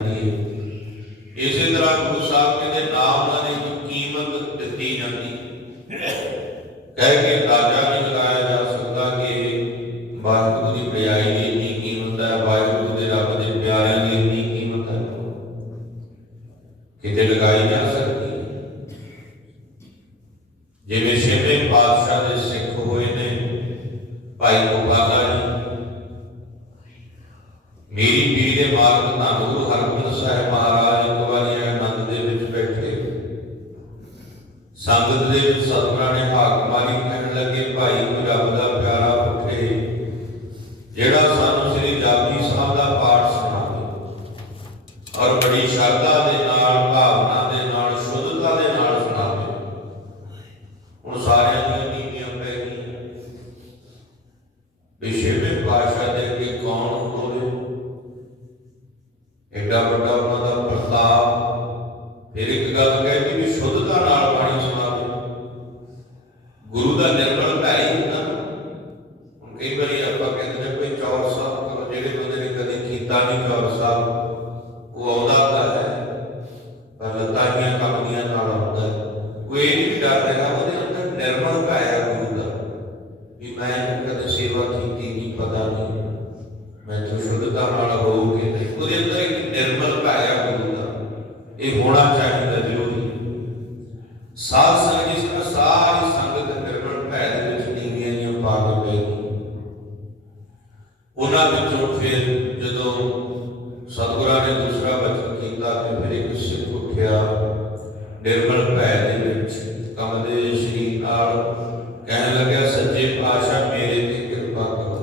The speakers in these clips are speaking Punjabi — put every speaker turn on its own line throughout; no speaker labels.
ਇਸੇ ਤਰ੍ਹਾਂ ਗੁਰੂ ਸਾਹਿਬ ਕਹਿੰਦੇ ਨਾਮ ਨਾਲ ਇੱਕ ਕੀਮਤ ਦਿੱਤੀ ਜਾਂਦੀ ਕਹਿ ਕੇ ਅੰਦਾਜ਼ਾ ਨਹੀਂ ਲਗਾਇਆ ਜਾ ਸਕਦਾ ਕਿ ਵਾਹਿਗੁਰੂ ਦੀ ਪਿਆਈ ਦੀ ਇੰਨੀ ਕੀਮਤ ਹੈ, ਵਾਹਿਗੁਰੂ ਦੇ ਰੱਬ ਦੇ ਪਿਆਰਿਆਂ ਦੀ ਇੰਨੀ ਕੀਮਤ ਹੈ। ਕਿਤੇ ਲਗਾਈ ਜਾ ਸਕਦੀ ਜਿਵੇਂ ਛੇਵੇਂ ਪਾਤਸ਼ਾਹ ਦੇ ਸਿੱਖ ਹੋਏ ਨੇ, ਭਾਈ ਗੋਪਾਲਾ ਜੀ ਮੇਰੀ ਮਾਰਗ ਧੰਨ ਗੁਰੂ ਹਰਗੋਬਿੰਦ ਸਾਹਿਬ ਮਹਾਰਾਜ ਇੱਕ ਵਾਰੀ ਆਨੰਦ ਦੇ ਵਿੱਚ ਬੈਠੇ। ਸੰਗਤ ਦੇ ਵਿੱਚ ਸਤਿਗੁਰਾਂ ਨੇ ਹਾਕ ਮਾਰੀ, ਕਹਿਣ ਲੱਗੇ, ਭਾਈ ਕੋਈ ਰੱਬ ਦਾ ਪਿਆਰਾ ਪੁੱਠੇ ਜਿਹੜਾ ਸਾਨੂੰ ਸ੍ਰੀ ਜਪਜੀ ਸਾਹਿਬ ਦਾ ਪਾਠ ਸੁਣਾਵੇ। ਔਰ ਬੜੀ ਸ਼ਰਧਾ ਦੇ ਨਾਲ, ਭਾਵਨਾ ਦੇ ਨਾਲ, ਸ਼ੁੱਧਤਾ ਦੇ ਨਾਲ ਸੁਣਾਵੇ। ਹੁਣ ਸਾਰਿਆਂ ਦੀਆਂ ਨੀਤੀਆਂ ਪੈ ਗਈਆਂ ਵਿਸ਼ੇਵੇ ਪਾਸ਼ਾ ਦੇ ਅੱਗੇ ਕੌਣ ਹੋਵੇ ਐਡਾ ਵੱਡਾ ਉਹਨਾਂ ਦਾ ਪ੍ਰਤਾਪ ਫਿਰ ਇੱਕ ਗੱਲ ਕਹਿ ਕਿ ਵੀ ਸ਼ੁੱਧਤਾ ਨਾਲ ਬਾਣੀ ਸੁਣਾਵੇ ਗੁਰੂ ਦਾ ਨਿਰਮਲ ਭੈ ਹੀ ਹੁੰਦਾ ਨਾ। ਹੁਣ ਕਈ ਵਾਰੀ ਆਪਾਂ ਕਹਿੰਦੇ ਨੇ ਕੋਈ ਚੌਰ ਸਾਹਿਬ ਕਰੋ ਜਿਹੜੇ ਬੰਦੇ ਨੇ ਕਦੇ ਕੀਤਾ ਨਹੀਂ ਚੌਰ ਸਾਹਿਬ ਉਹ ਆਉਂਦਾ ਤਾਂ ਹੈ ਪਰ ਲਤਾਈਆਂ ਕੰਮਦੀਆਂ ਨਾਲ ਆਉਂਦਾ ਹੈ। ਕੋਈ ਇਹ ਨਹੀਂ ਡਰ ਰਿਹਾ ਉਹਦੇ ਅੰਦਰ ਨਿਰਮਲ ਭੈ ਹੈ ਗੁਰੂ ਦਾ ਵੀ ਮੈਂ ਕਦੇ ਸੇਵਾ ਕੀਤੀ ਨਹੀਂ ਪਤਾ ਨਹੀਂ ਮੈਂ ਜੋ ਸ਼ੁੱਧਤਾ ਨਾਲ ਹੋਊਗੀ ਉਹਦੇ ਅੰਦਰ ਇੱਕ ਨਿਰਮਲ ਪਾਇਆ ਗੁਰੂ ਦਾ ਇਹ ਹੋਣਾ ਚਾਹੀਦਾ ਜ਼ਰੂਰੀ ਸਾਧ ਸੰਗਤ ਜਿਸ ਤਰ੍ਹਾਂ ਸਾਰੀ ਸੰਗਤ ਨਿਰਮਲ ਭੈ ਦੇ ਵਿੱਚ ਨੀਵੀਆਂ ਜਿਹੀਆਂ ਪਾ ਕੇ ਪੈ ਗਈ ਉਹਨਾਂ ਵਿੱਚੋਂ ਫਿਰ ਜਦੋਂ ਸਤਿਗੁਰਾਂ ਨੇ ਦੂਸਰਾ ਬਚਨ ਕੀਤਾ ਤੇ ਫਿਰ ਇੱਕ ਸਿੱਖ ਉੱਠਿਆ, ਨਿਰਮਲ ਭੈ ਦੇ ਵਿੱਚ ਕਮਦੇ ਸ਼੍ਰੀ ਨਾਲ ਕਹਿਣ ਲੱਗਿਆ, ਸੱਚੇ ਪਾਤਸ਼ਾਹ, ਮੇਰੇ ਤੇ ਕਿਰਪਾ ਕਰੋ।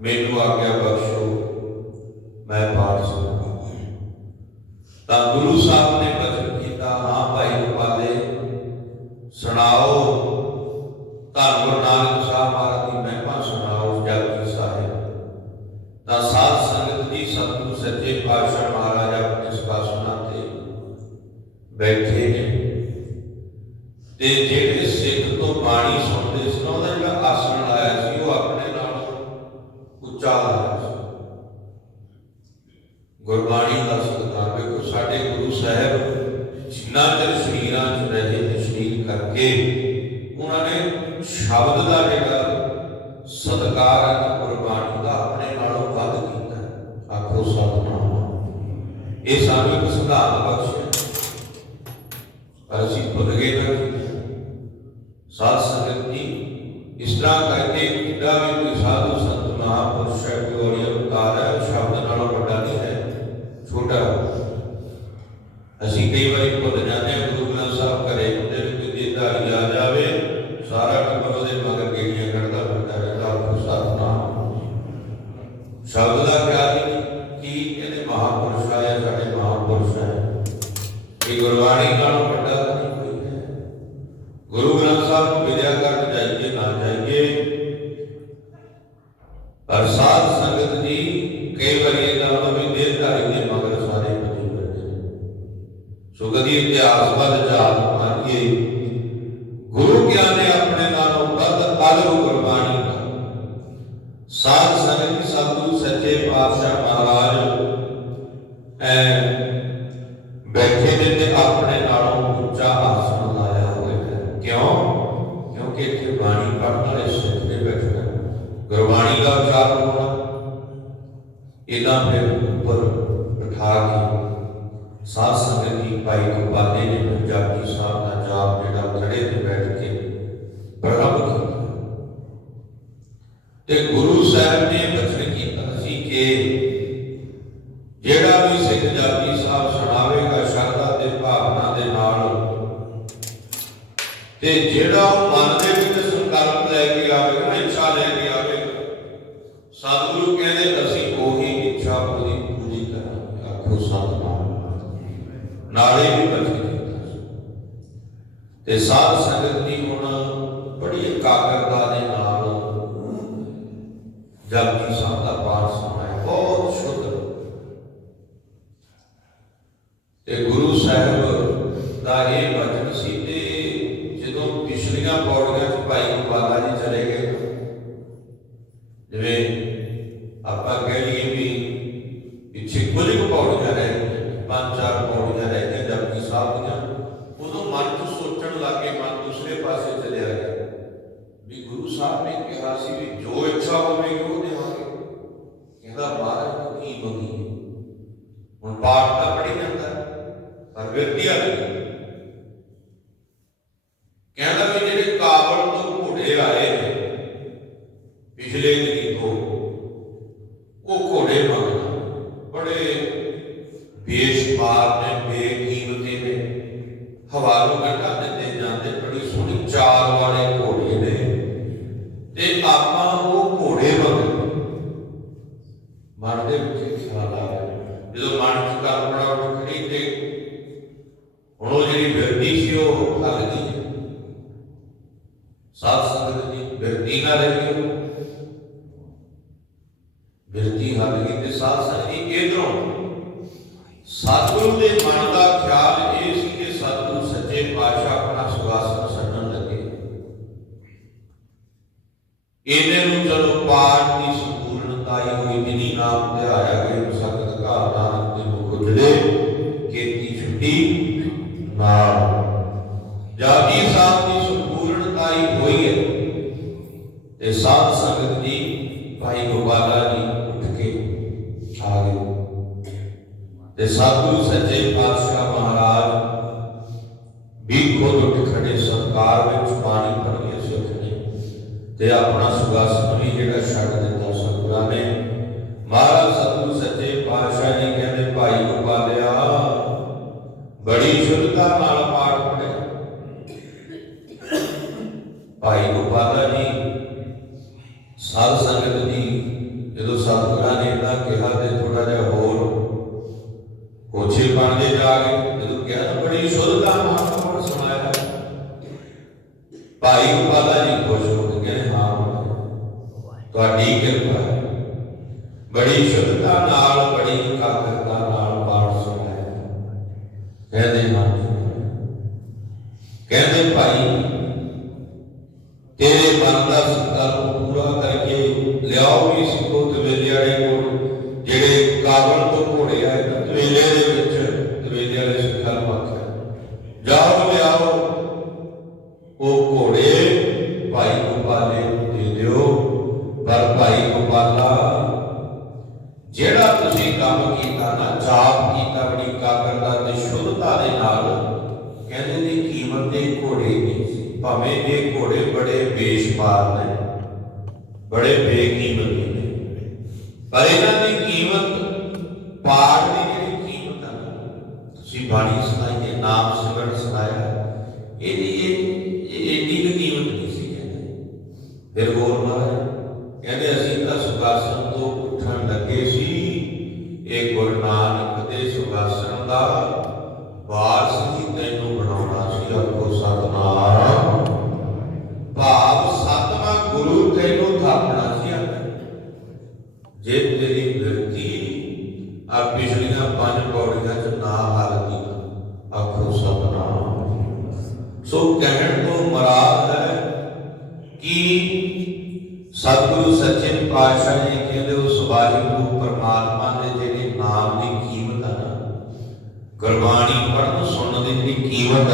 ਮੈਨੂੰ ਆਗਿਆ ਬਖਸ਼ੋ, ਮੈਂ ਪਾਠ ਸੁਣਾਵਾਂ ਤਾਂ ਗੁਰੂ ਸਾਹਿਬ ਨੇ ਬਚਨ ਕੀਤਾ, ਹਾਂ ਭਾਈ ਗੋਪਾਲੇ ਸੁਣਾਓ, ਧੰਨ ਗੁਰੂ ਨਾਨਕ ਸਾਹਿਬ ਮਹਾਰਾਜ ਬੈਠੇ ਨੇ। ਤੇ ਜਿਹੜੇ ਸਿੱਖ ਤੋਂ ਬਾਣੀ ਸੁਣਦੇ ਸੀ ਉਹਦਾ ਜਿਹੜਾ ਆਸਣ ਲਾਇਆ ਸੀ, ਉਹ ਆਪਣੇ ਨਾਲ ਉੱਚਾ ਲਾਇਆ ਸੀ। ਗੁਰਬਾਣੀ ਦਾ ਸਤਿਕਾਰ ਵੇਖੋ, ਸਾਡੇ ਗੁਰੂ ਸਾਹਿਬ ਜਿੰਨਾ ਚਿਰ ਸਰੀਰਾਂ 'ਚ ਰਹੇ ਤਸ਼ਰੀਫ ਕਰਕੇ, ਉਹਨਾਂ ਨੇ ਸ਼ਬਦ ਦਾ ਜਿਹੜਾ ਸਤਿਕਾਰ ਹੈ ਗੁਰਬਾਣੀ ਦਾ ਆਪਣੇ ਨਾਲੋਂ ਵੱਧ ਕੀਤਾ ਹੈ। ਆਖੋ ਸਤਿਨਾਮ ਇਹ ਸਾਨੂੰ ਇੱਕ ਸਿਧਾਂਤ ਬਖਸ਼ਿਆ ਪਰ ਅਸੀਂ ਭੁੱਲ ਗਏ ਨਾ ਕਿ ਸਾਧ ਸੰਗਤ ਜੀ ਇਸ ਤਰ੍ਹਾਂ ਕਰਕੇ ਕਿੱਡਾ ਵੀ ਕੋਈ ਸਾਧੂ ਸੰਤ ਮਹਾਪੁਰਸ਼ ਹੈ ਕੋਈ ਔਰੀ ਅਵਤਾਰ ਹੈ ਸ਼ਬਦ ਨਾਲੋਂ ਵੱਡਾ ਨਹੀਂ ਹੈ, ਛੋਟਾ ਅਸੀਂ ਕਈ ਵਾਰੀ ਭੁੱਲ ਜਾਂਦੇ ਹਾਂ, ਗੁਰੂ ਗ੍ਰੰਥ ਸਾਹਿਬ ਘਰੇ ਹੁੰਦੇ ਨੇ, ਕੋਈ ਦੇਦਾਰੀ ਜਾਵੇ, ਸਾਰਾ ਟੱਬਰ ਉਹਦੇ ਮਗਰ ਗੇੜੀਆਂ ਕੱਢਦਾ ਫਿਰਦਾ ਰਹਿੰਦਾ ਉਹ ਸਤਨਾਮ। ਸ਼ਬਦ ਦਾ ਖਿਆਲ ਹੀ ਇਹਦੇ ਮਹਾਪੁਰਸ਼ ਆਇਆ ਸਾਡੇ ਮਹਾਪੁਰਸ਼ ਹੈ ਇਹ ਗੁਰਬਾਣੀ ਨਾਲੋਂ ਵੱਡਾ ਨਹੀਂ ਕੋਈ ਹੈ। ਗੁਰੂ ਗ੍ਰੰਥ ਸਾਹਿਬ ਨੂੰ ਵਿਦਿਆ ਕਰ ਪਰ ਸਾਧ ਸੰਗਤ ਜੀ, ਕਈ ਵਾਰੀ ਇਹਦਾ ਹੁੰਦਾ ਵੀ ਦੇਹਧਾਰੀ ਦੇ ਮਗਰ ਸਾਰੇ ਭੱਜੇ ਫਿਰਦੇ ਨੇ। ਸੋ ਕਦੀ ਇਤਿਹਾਸ ਵੱਲ ਝਾਤ ਮਾਰੀਏ ਗੁਰੂ ਗਿਆਨ ਨੇ ਆਪਣੇ ਨਾਲੋਂ ਵੱਧ ਅਲਗ ਗੁਰਬਾਣੀ ਦਾ ਸਾਧ ਸੰਗਤ ਜੀ ਸਤਿਗੁਰੂ ਸੱਚੇ ਪਾਤਸ਼ਾਹ ਮਹਾਰਾਜ ਐ ਬੈਠੇ ਨੇ ਤੇ ਆਪਣੇ ਨਾਲੋਂ ਉੱਚਾ ਆਸਣ ਲਾਇਆ ਹੋਇਆ ਹੈ ਕਿਉਂ ਕਿਉਂਕਿ ਇੱਥੇ ਬਾਣੀ ਪੜ੍ਹਨ ਵਾਲੇ ਸਿੱਖ ਨੇ ਬੈਠਣਾ ਗੁਰਬਾਣੀ ਦਾ ਉਚਾਰਨ ਹੋਣਾ ਇਹਦਾ ਫਿਰ ਉੱਪਰ ਬਿਠਾ ਕੇ ਸਾਧ ਸੰਗਤ ਦੀ ਭਾਈ ਗੋਪਾਲੇ ਨੇ ਪੰਜਾਬੀ ਸਾਹਿਬ ਦਾ ਜਾਪ ਜਿਹੜਾ ਖੜੇ ਤੇ ਬੈਠ ਕੇ ਪ੍ਰਗਟ ਕੀਤਾ। ਤੇ ਗੁਰੂ ਸਾਹਿਬ ਨੇ ਬਚਨ ਕੀਤਾ ਸੀ ਕਿ ਜਿਹੜਾ ਵੀ ਸਿੱਖ ਜਾਤੀ ਸਾਹਿਬ ਸੁਣਾਵੇਗਾ ਸ਼ਰਧਾ ਤੇ ਭਾਵਨਾ ਦੇ ਨਾਲ, ਤੇ ਜਿਹੜਾ ਉਹ ਮਨ ਦੇ ਵਿੱਚ ਸੰਕਲਪ ਲੈ ਕੇ ਆਵੇਗਾ ਨਾ ਇੱਛਾ ਲੈ ਕੇ ਆਵੇਗਾ ਸਤਿਗੁਰੂ ਕਹਿੰਦੇ ਅਸੀਂ ਉਹੀ ਇੱਛਾ ਉਹਦੀ ਪੂਰੀ ਕਰਾਂਗੇ ਆਖੋ ਸਤਿਨਾਮ ਨਾਲੇ ਵੀ ਬਚਨ ਕੀਤਾ ਸੀ। ਤੇ ਸਾਧ ਸੰਗਤ ਦੀ ਹੁਣ ਬੜੀ ਇਕਾਗਰਤਾ ਦੇ ਨਾਲ ਜਪਜੀ ਸਾਹਿਬ ਦਾ ਪਾਠ ਸੁਣਾਇਆ, ਬਹੁਤ ਸ਼ੁੱਧ। ਤੇ ਗੁਰੂ ਸਾਹਿਬ ਦਾ ਇਹ ਬਚਨ ਸੀ ਤੇ ਜਦੋਂ ਪਿਛਲੀਆਂ ਪੌੜੀਆਂ 'ਚ ਭਾਈ ਗੋਪਾਲਾ ਜੀ ਚਲੇ ਗਏ, ਜਿਵੇਂ ਆਪਾਂ ਕਹਿ ਲਈਏ ਵੀ ਪਿੱਛੇ ਕੁਝ ਕੁ ਪੌੜੀਆਂ ਰਹਿ ਗਈਆਂ, ਪੰਜ ਚਾਰ ਪੌੜੀਆਂ ਰਹਿ ਗਈਆਂ ਜਪਜੀ ਸਾਹਿਬ ਦੀਆਂ ਉਦੋਂ ਮਨ ਚ ਸੋਚਣ ਲੱਗੇ ਮਨ ਦੂਸਰੇ ਪਾਸੇ ਚਲਿਆ ਗਿਆ ਵੀ ਗੁਰੂ ਸਾਹਿਬ ਨੇ ਕਿਹਾ ਸੀ ਵੀ ਜੋ ਇੱਛਾ ਹੋਵੇਗੀ ਉਹ ਦੇਵਾਂਗੇ ਕਹਿੰਦਾ ਮਹਾਰਾਜ ਨੂੰ ਕੀ ਮੰਗੀ ਹੁਣ ਪਾਠ ਤਾਂ ਪੜੀ ਜਾਂਦਾ ਪਰ ਵਿਰਤੀ ਆ ਗਈ ਕਹਿੰਦਾ ਵੀ ਜਿਹੜੇ ਕਾਬਲ ਤੋਂ ਘੋੜੇ ਆਏ ਨੇ ਪਿਛਲੇ ਦਿਨੀ ਤੋਂ ਉਹ ਘੋੜੇ ਮੰਗਦਾ ਬੜੇ ਬੇਸ਼ਮਾਰ ਨੇ, ਬੇਕੀਮਤੀ ਨੇ। ਹਵਾ ਨੂੰ ਘਟਾ ਦਿੱਤੇ ਜਾਂਦੇ, ਬੜੀ ਸੋਹਣੀ ਚਾਲ ਵਾਲੇ ਘੋੜੇ ਨੇ। ਤੇ ਆਪਾਂ ਉਹ ਘੋੜੇ ਮੰਗਦੇ ਮਨ ਦੇ ਵਿੱਚ ਖਿਆਲ ਆ ਰਿਹਾ। ਜਦੋਂ ਮਨ ਚ ਕਲਪਨਾ ਉੱਠ ਤੇ ਹੁਣ ਉਹ ਜਿਹੜੀ ਬਿਰਤੀ ਸੀ ਉਹ ਹੱਲ ਗਈ। ਸਾਧ ਸੰਗਤ ਦੀ ਬਿਰਤੀ ਨਾ ਰਹੀ ਬਿਰਤੀ ਹੱਲ ਗਈ ਸਾਧ ਸੰਗਤ ਦੀ ਇਧਰੋਂ ਸਤਿਗੁਰੂ ਦੇ ਮਨ ਦਾ ਖਿਆਲ ਇਹ ਸੀ ਕਿ ਸਤਿਗੁਰੂ ਸੱਚੇ ਪਾਤਸ਼ਾਹ ਆਪਣਾ ਸੁਆਸਨ ਛੱਡਣ ਲੱਗੇ। ਇਹਨੇ ਨੂੰ ਚਲੋ ਪਾਠ ਦੀ ਸੰਪੂਰਨਤਾ ਹੀ ਹੋਈ, ਜਿਨੀ ਨਾਮ ਤੇ ਆਇਆ ਗਏ ਸਤਿਗੁਰ ਦਾ ਦੇ ਮੁਖ ਉਜੜੇ, ਕੀਤੀ ਛੁੱਟੀ ਨਾਮ ਜਾਤੀ ਸਾਹਿਬ ਦੀ ਸੰਪੂਰਨਤਾ ਹੀ ਹੋਈ ਹੈ ਤੇ ਸਾਧ ਸੰਗਤ ਜੀ ਭਾਈ ਗੋਪਾਲਾ ਜੀ ਤੇ ਸਤਿਗੁਰੂ ਸੱਚੇ ਪਾਤਸ਼ਾਹ ਮਹਾਰਾਜ ਵੀ ਖੁਦ ਉੱਠ ਖੜੇ ਸਰਕਾਰ ਵਿੱਚ ਪਾਣੀ ਭਰ ਕੇ ਸਿੱਖ ਨੇ ਤੇ ਆਪਣਾ ਸੁਗਾਸਨ ਵੀ ਜਿਹੜਾ ਛੱਡ ਦਿੱਤਾ ਸਤਿਗੁਰਾਂ ਨੇ। ਮਹਾਰਾਜ ਸਤਿਗੁਰੂ ਸੱਚੇ ਪਾਤਸ਼ਾਹ ਜੀ ਕਹਿੰਦੇ, ਭਾਈ ਗੋਪਾਲਿਆ, ਬੜੀ ਸ਼ੁੱਧਤਾ ਨਾਲ ਪਾਠ ਪੜਿਆ ਭਾਈ ਗੋਪਾਲਾ ਜੀ ਸਾਧ ਸੰਗਤ ਜੀ ਜਦੋਂ ਸਤਿਗੁਰਾਂ ਨੇ ਇਹਨਾਂ ਕਿਹਾ ਤੇ ਥੋੜਾ ਜਿਹਾ ਹੋਰ ਕੋਚੇ ਬਣਦੇ ਜਾ ਕੇ ਜਦੋਂ ਕਿਹਾ ਤਾਂ ਬੜੀ ਸ਼ੁੱਧਤਾ ਨਾਲ ਪਾਠ ਸੁਣਾਇਆ ਭਾਈ ਗੋਪਾਲਾ ਜੀ ਖੁਸ਼ ਹੋ ਕੇ ਕਹਿੰਦੇ ਹਾਂ ਤੁਹਾਡੀ ਕਿਰਪਾ ਹੈ। ਬੜੀ ਸ਼ੁੱਧਤਾ ਨਾਲ, ਬੜੀ ਇਕਾਗਰਤਾ ਨਾਲ ਪਾਠ ਸੁਣਾਇਆ ਕਹਿੰਦੇ ਹਾਂ, ਕਹਿੰਦੇ ਭਾਈ, ਤੇਰੇ ਮਨ ਦਾ ਸੰਕਲਪ ਪੂਰਾ ਕਰਕੇ ਲਿਆਓ ਵੀ ਸਿੱਖੋ ਤਵੇਲੇ ਵਾਲੇ ਕੋਲ, ਜਿਹੜੇ ਕਾਬਲ ਤੋਂ ਘੋੜੇ ਆਏ ਤਾਂ ਤਵੇਲੇ ਦੇ ਵਿੱਚ, ਤਵੇਲੇ ਵਾਲੇ ਸਿੱਖਾਂ ਨੂੰ ਆਖਿਆ, ਜਾਓ ਲਿਆਓ ਉਹ ਘੋੜੇ ਸੀ ਘੋੜੇ ਬੜੇ ਬੇਸ਼ਮਾਰ ਨੇ ਬੜੇ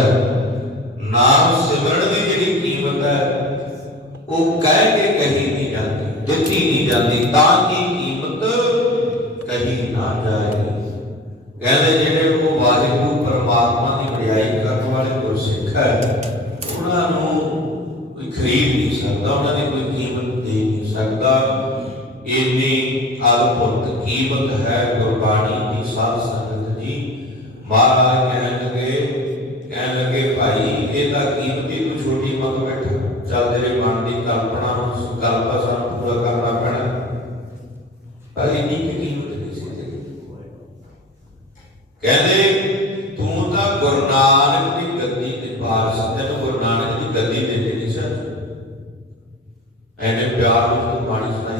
ਹੈ। ਨਾਮ ਸਿਮਰਨ ਦੀ ਜਿਹੜੀ ਕੀਮਤ ਹੈ, ਉਹ ਕਹਿ ਕੇ ਕਹੀ ਨਹੀਂ ਜਾਂਦੀ, ਦਿੱਤੀ ਨਹੀਂ ਜਾਂਦੀ, ਤਾਂ ਕਿ ਕੀਮਤ ਕਹੀ ਨਾ ਜਾਏ। ਕਹਿੰਦੇ ਜਿਹੜੇ ਉਹ ਵਾਹਿਗੁਰੂ ਪਰਮਾਤਮਾ ਦੀ ਵਡਿਆਈ ਕਰਨ ਵਾਲੇ ਗੁਰਸਿੱਖ ਹੈ, ਉਹਨਾਂ ਨੂੰ ਕੋਈ ਖਰੀਦ ਨਹੀਂ ਸਕਦਾ, ਉਹਨਾਂ ਦੀ ਕੋਈ ਕੀਮਤ ਦੇ ਨਹੀਂ ਸਕਦਾ। ਇੰਨੀ ਅਦਭੁਤ ਕੀਮਤ ਹੈ ਗੁਰਬਾਣੀ ਦੀ ਸਾਧ ਸੰਗਤ ਜੀ ਮਹਾਰਾਜ ਕਹਿਣ ਲੱਗੇ ਕਹਿਣ ਲੱਗੇ ਭਾਈ ਇਹ ਤਾਂ ਕੀਮਤੀ ਤੂੰ ਛੋਟੀ ਮਤ ਬੈਠਾ ਚੱਲ ਤੇਰੇ ਮਨ ਦੀ ਕਲਪਨਾ ਨੂੰ ਸੰਕਲਪ ਸਾਨੂੰ ਪੂਰਾ ਕਰਨਾ ਪੈਣਾ ਪਰ ਇੰਨੀ ਕੁ ਕੀਮਤ ਨਹੀਂ ਸੀ ਤੇਰੀ ਕਹਿੰਦੇ ਤੂੰ ਤਾਂ ਗੁਰੂ ਨਾਨਕ ਦੀ ਗੱਦੀ ਤੇ ਵਾਰਸ ਤੈਨੂੰ ਗੁਰੂ ਨਾਨਕ ਦੀ ਗੱਦੀ ਦੇ ਦੇ ਨਹੀਂ ਸਰ ਐਨੇ ਪਿਆਰ ਵਿੱਚ ਬਾਣੀ ਸੁਣਾਈ।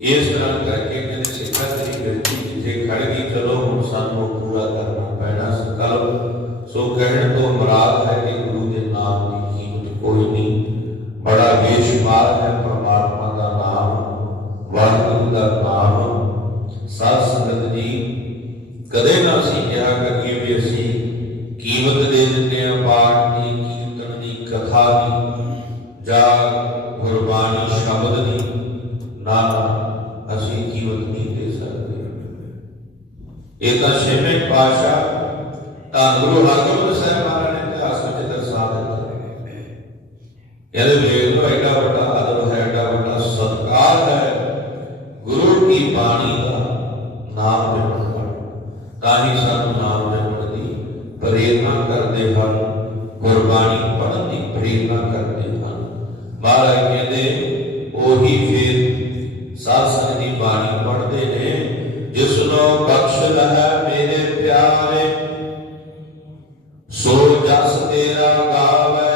ਇਸ ਤਰ੍ਹਾਂ ਕਰਕੇ ਨਾਮ ਜਪਣ ਤਾਂ ਹੀ ਸਾਨੂੰ ਨਾਮ ਜਪਣ ਦੀ ਪ੍ਰੇਰਣਾ ਕਰਦੇ ਹਨ, ਗੁਰਬਾਣੀ ਪੜ੍ਹਨ ਦੀ ਪ੍ਰੇਰਣਾ ਕਰਦੇ ਹਨ। ਮਹਾਰਾਜ ਕਹਿੰਦੇ, ਉਹੀ ਫਿਰ ਸਾਧ ਸੰਗਤ ਦੀ ਬਾਣੀ ਪੜ੍ਹਦੇ ਨੇ, ਜਿਸ ਨੂੰ ਬਖਸ਼ ਹੈ ਮੇਰੇ ਪਿਆਰੇ, ਸੋ ਜਸ ਤੇਰਾ ਗਾਵੇ।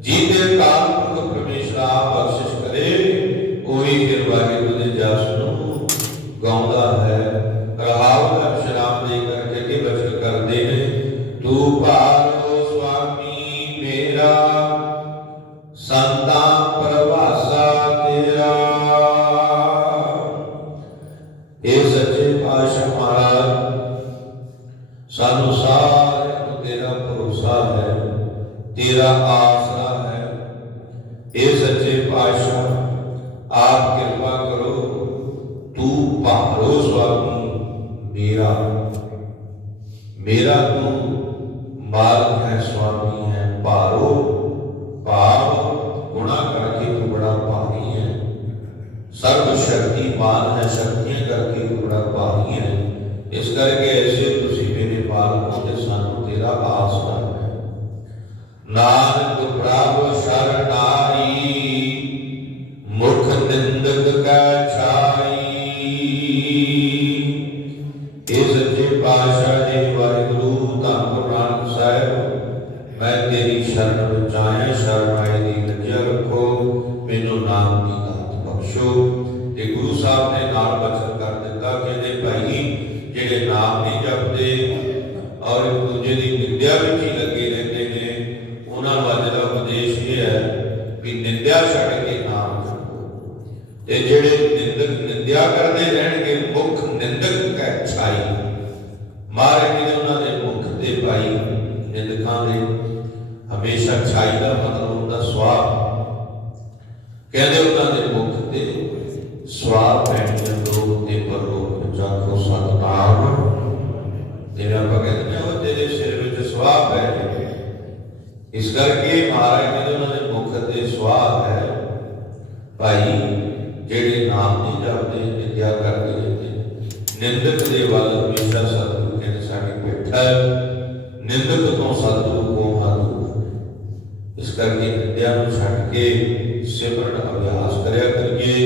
ਜਿਹਦੇ ਕਾਲ ਪੁਰਖ ਪਰਮੇਸ਼ਰ ਆਪ ਸਾਨੂੰ ਸਾਰਿਆਂ ਨੂੰ ਤੇਰਾ ਭਰੋਸਾ ਹੈ ਤੇਰਾ ਆਸਰਾ ਹੈ ਇਹ ਸੱਚੇ ਪਾਤਸ਼ਾਹ ਆਪ ਕਿਰਪਾ ਕਰੋ ਤੂੰ ਭਾਰੋ ਸੁਆਮੀ ਮੇਰਾ ਮੇਰਾ ਤੂੰ ਮਾਲਕ ਹੈ ਸੁਆਮੀ ਹੈ ਭਾਰੋ ਭਾਵ ਗੁਣਾ ਕਰਕੇ ਤੂੰ ਬੜਾ ਭਾਰੀ ਹੈ ਸਰਬ ਸ਼ਕਤੀਮਾਨ ਹੈ ਸ਼ਕਤੀਆਂ ਕਰਕੇ ਤੂੰ ਬੜਾ ਭਾਰੀ ਹੈ ਇਸ ਕਰਕੇ ਨਾਨਕ ਪ੍ਰਭ ਸ਼ਰਨਾਈ ਭਾਈ ਨਿੰਦਕਾਂ ਦੇ ਹਮੇਸ਼ਾ ਛਾਈ ਦਾ ਮਤਲਬ ਹੁੰਦਾ ਸਵਾਹ ਕਹਿੰਦੇ ਉਹਨਾਂ ਦੇ ਮੁਖ ਤੇ ਸਵਾਹ ਪੈਣੀਆਂ ਲੋਕ ਤੇ ਪਰਲੋਕ ਵਿੱਚ ਆਖੋ ਸਤਨਾਮ ਜਿਵੇਂ ਆਪਾਂ ਕਹਿੰਦੇ ਨੇ ਉਹ ਤੇਰੇ ਸਿਰ ਵਿੱਚ ਸਵਾਹ ਪੈ ਗਈ ਇਸ ਕਰਕੇ ਮਹਾਰਾਜ ਕਹਿੰਦੇ ਉਹਨਾਂ ਦੇ ਮੁਖ ਤੇ ਸਵਾਹ ਹੈ ਭਾਈ ਜਿਹੜੇ ਨਾਮ ਨਹੀਂ ਜਪਦੇ ਨਿੰਦਿਆ ਕਰਦੇ ਰਹਿੰਦੇ ਨਿੰਦਕ ਦੇ ਵੱਲ ਹਮੇਸ਼ਾ ਸਤਿਗੁਰੂ ਕਹਿੰਦੇ ਸਾਡੀ ਪਿੱਠ ਹੈ ਤੋਂ ਸਤਿਗੁਰੂ ਕੋ ਹੱਥ ਇਸ ਕਰਕੇ ਨਿੰਦਿਆ ਨੂੰ ਛੱਡ ਕੇ ਸਿਮਰਨ ਅਭਿਆਸ ਕਰਿਆ ਕਰੀਏ।